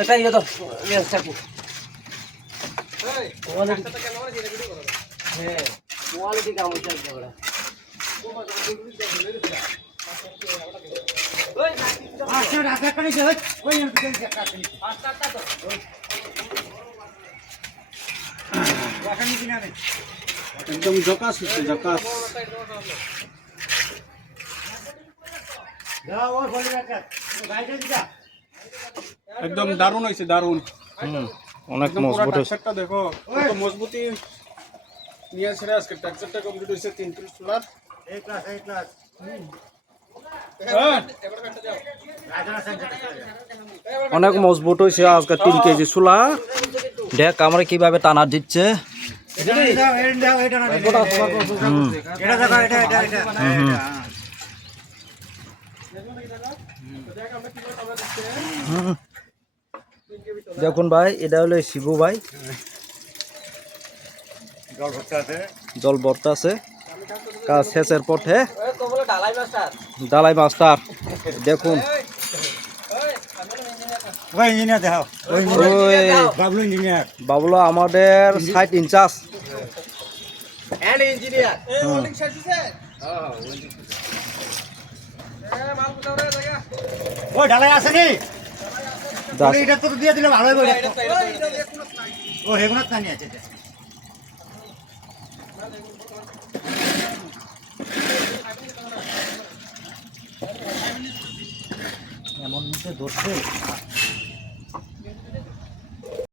এটা ইয়ে তো লেন্সটা কি কোয়ালিটি কাম হচ্ছে একেবারে একদম জকাস হচ্ছে জকাস একদম দারুণ হয়েছে দারুণ অনেক মজবুত হয়েছে টেক্সচারটা দেখো কত মজবুতি নিয়ে ছেড়ে আজকে টেক্সচারটা কমপ্লিট হয়েছে 3 পিস চুলার এই ক্লাস অনেক মজবুত হয়েছে আজকে 3 কেজি চুলা দেখ আমরা কিভাবে টানা দিচ্ছে দেখুন ভাই এটা হলো শিবু ভাই জল ভর্তা আছে কাজ শেষের পথে ডালাই মাস্টার দেখুন বাবুলা আমাদের সাইট ইনচার্জ ঢালাই আছে নি এটা তো দিয়ে দিলে ভালো হবে ও হেগুনাত পানি আছে এমন মুখে ধরছে